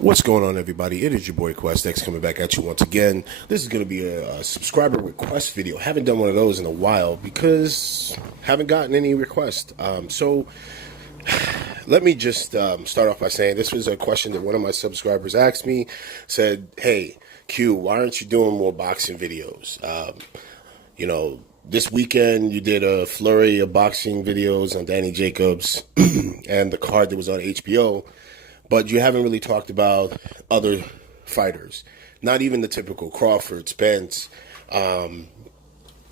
What's going on, everybody? It is your boy QuestX coming back at you once again. This is going to be a subscriber request video. Haven't done one of those in a while because haven't gotten any requests. So let me just start off by saying this was a question that one of my subscribers asked me. Said, "Hey, Q, why aren't you doing more boxing videos? This weekend you did a flurry of boxing videos on Danny Jacobs and the card that was on HBO." But you haven't really talked about other fighters, not even the typical Crawford, Spence. And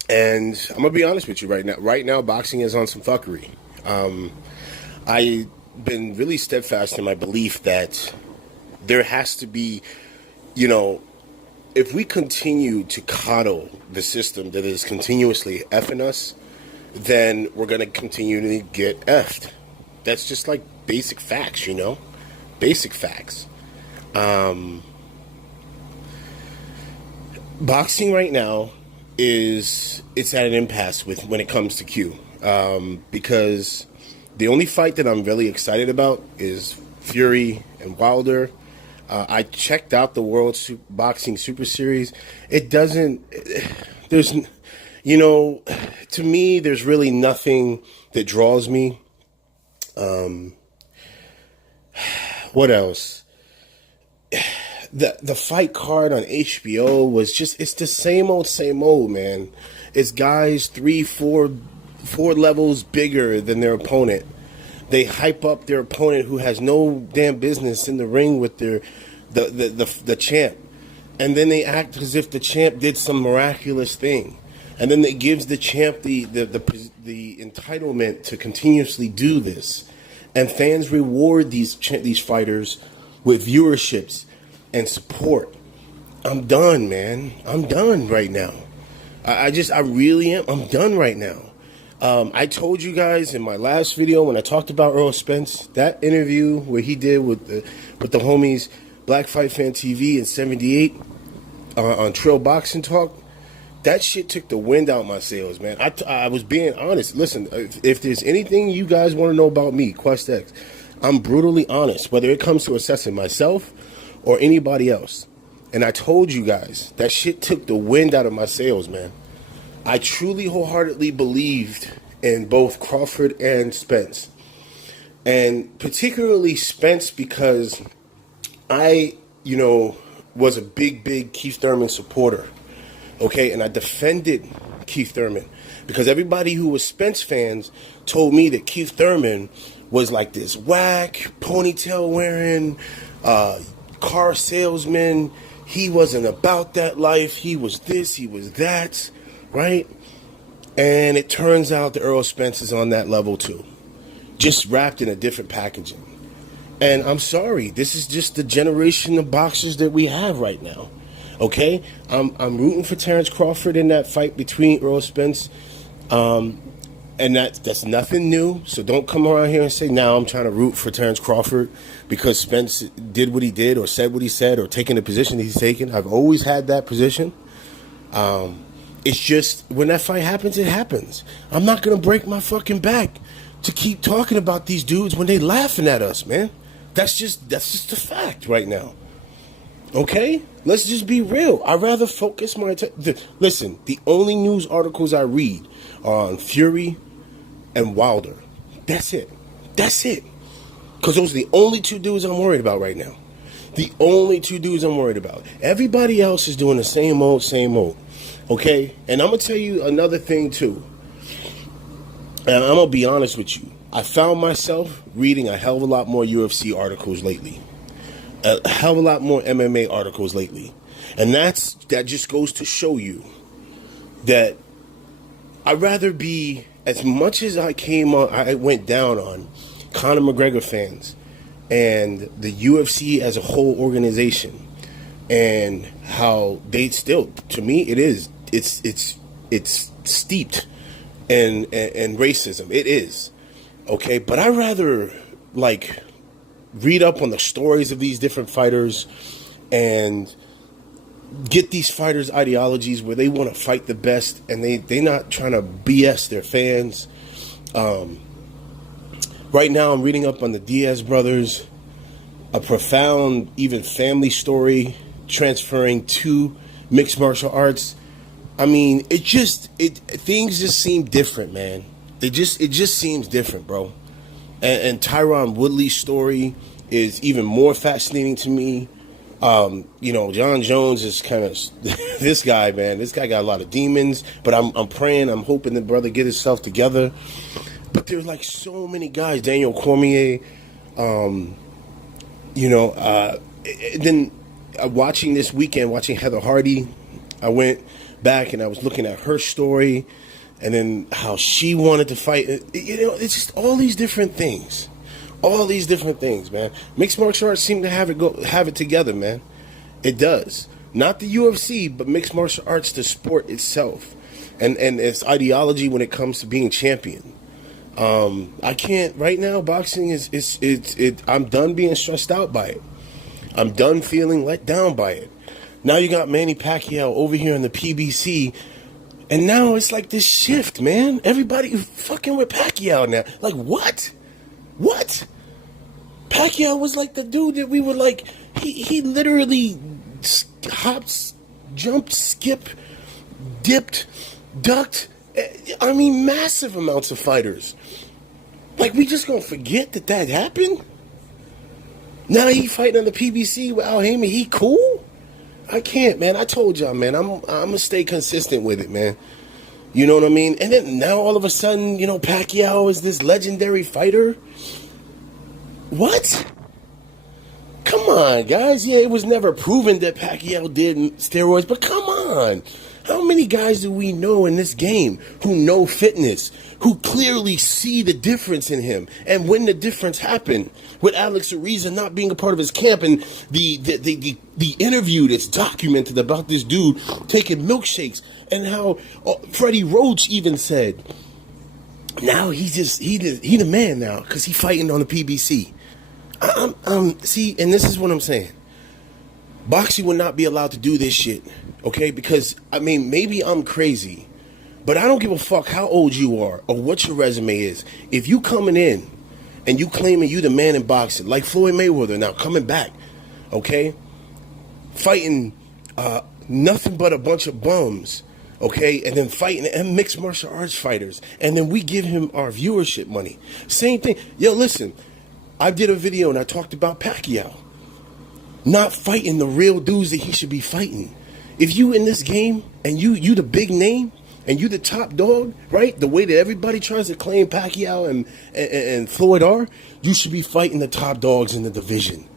I'm going to be honest with you right now. Right now, boxing is on some fuckery. I've been really steadfast in my belief that there has to be, if we continue to coddle the system that is continuously effing us, then we're going to continue to get effed. That's just like basic facts, Basic facts. Boxing right now it's at an impasse when it comes to Q, because the only fight that I'm really excited about is Fury and Wilder. I checked out the World Boxing Super Series. It doesn't. To me, there's really nothing that draws me. What else? The fight card on HBO was it's the same old, man. It's guys 4 levels bigger than their opponent. They hype up their opponent who has no damn business in the ring with the champ. And then they act as if the champ did some miraculous thing. And then it gives the champ the entitlement to continuously do this. And fans reward these fighters with viewerships and support. I'm done, man. I'm done right now. I really am. I'm done right now. I told you guys in my last video when I talked about Earl Spence, that interview where he did with the homies Black Fight Fan TV in '78 on Trail Boxing Talk. That shit took the wind out my sails, man. I was being honest. Listen, if there's anything you guys want to know about me, QuestX, I'm brutally honest, whether it comes to assessing myself or anybody else. And I told you guys, that shit took the wind out of my sails, man. I truly wholeheartedly believed in both Crawford and Spence. And particularly Spence because I, was a big Keith Thurman supporter. Okay, and I defended Keith Thurman because everybody who was Spence fans told me that Keith Thurman was like this whack, ponytail wearing, car salesman. He wasn't about that life. He was this, he was that, right? And it turns out that Earl Spence is on that level too, just wrapped in a different packaging. And I'm sorry, this is just the generation of boxers that we have right now. Okay, I'm rooting for Terrence Crawford in that fight between Earl Spence, and that's nothing new. So don't come around here and say now I'm trying to root for Terrence Crawford because Spence did what he did or said what he said or taken the position he's taken. I've always had that position. It's just when that fight happens, it happens. I'm not gonna break my fucking back to keep talking about these dudes when they laughing at us, man. That's just a fact right now. Okay? Let's just be real. I'd rather focus my attention. Listen, the only news articles I read are on Fury and Wilder. That's it. Because those are the only two dudes I'm worried about right now. The only two dudes I'm worried about. Everybody else is doing the same old. Okay? And I'm going to tell you another thing, too. And I'm going to be honest with you. I found myself reading a hell of a lot more UFC articles lately. A hell of a lot more MMA articles lately. And that just goes to show you that I'd rather be, as much as I went down on Conor McGregor fans and the UFC as a whole organization and how they still, to me, it's steeped in racism. It is. Okay, but I'd rather read up on the stories of these different fighters and get these fighters' ideologies where they want to fight the best and they're not trying to BS their fans. Right now I'm reading up on the Diaz brothers a profound, even family story transferring to mixed martial arts. I mean, things just seem different, man. It just seems different, bro. And Tyron Woodley's story is even more fascinating to me. John Jones is kind of this guy, man. This guy got a lot of demons, but I'm praying, I'm hoping the brother get himself together. But there's like so many guys, Daniel Cormier, then watching this weekend, watching Heather Hardy, I went back and I was looking at her story, and then how she wanted to fight. It's just all these different things. All these different things, man. Mixed martial arts seem to have it together, man. It does. Not the UFC, but mixed martial arts, the sport itself, and its ideology when it comes to being champion. I can't right now. Boxing is I'm done being stressed out by it. I'm done feeling let down by it. Now you got Manny Pacquiao over here in the PBC, and now it's like this shift, man. Everybody fucking with Pacquiao now. Like what? What? Pacquiao was like the dude that we were like. He literally hopped, jumped, skipped, dipped, ducked. I mean, massive amounts of fighters. Like, we just gonna forget that happened? Now he fighting on the PBC with Al Haymon. He cool? I can't, man. I told y'all, man. I'm gonna stay consistent with it, man. You know what I mean? And then now all of a sudden, Pacquiao is this legendary fighter. What? Come on, guys. Yeah, it was never proven that Pacquiao did steroids, but come on. How many guys do we know in this game who know fitness, who clearly see the difference in him? And when the difference happened with Alex Ariza not being a part of his camp, and the interview that's documented about this dude taking milkshakes, and how Freddie Roach even said, now he the man now because he fighting on the PBC. See, and this is what I'm saying. Boxing would not be allowed to do this shit, okay? Because, I mean, maybe I'm crazy, but I don't give a fuck how old you are or what your resume is. If you coming in and you claiming you the man in boxing, like Floyd Mayweather now coming back, okay? Fighting nothing but a bunch of bums, okay? And then fighting and mixed martial arts fighters. And then we give him our viewership money. Same thing. Yo, listen, I did a video and I talked about Pacquiao not fighting the real dudes that he should be fighting. If you in this game and you the big name and you the top dog, right? The way that everybody tries to claim Pacquiao and Floyd are, you should be fighting the top dogs in the division.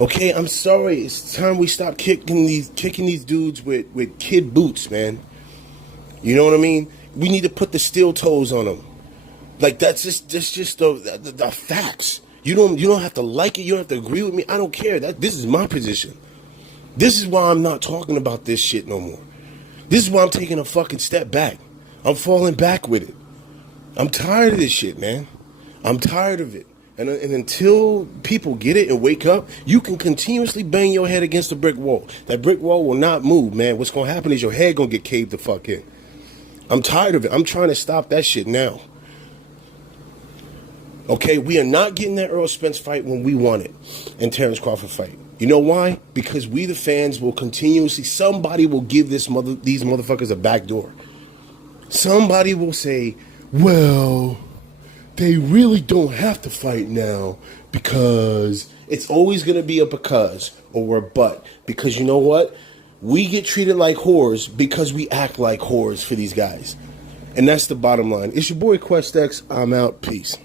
Okay, I'm sorry. It's time we stop kicking these dudes with kid boots, man. You know what I mean? We need to put the steel toes on them. Like that's just the facts. You don't have to like it. You don't have to agree with me. I don't care. This is my position. This is why I'm not talking about this shit no more. This is why I'm taking a fucking step back. I'm falling back with it. I'm tired of this shit, man. I'm tired of it. And until people get it and wake up, you can continuously bang your head against a brick wall. That brick wall will not move, man. What's going to happen is your head going to get caved the fuck in. I'm tired of it. I'm trying to stop that shit now. Okay, we are not getting that Earl Spence fight when we want it and Terrence Crawford fight. You know why? Because we the fans will continuously, somebody will give these motherfuckers a back door. Somebody will say, well, they really don't have to fight now because it's always going to be a because or a but. Because you know what? We get treated like whores because we act like whores for these guys. And that's the bottom line. It's your boy Quest X. I'm out. Peace.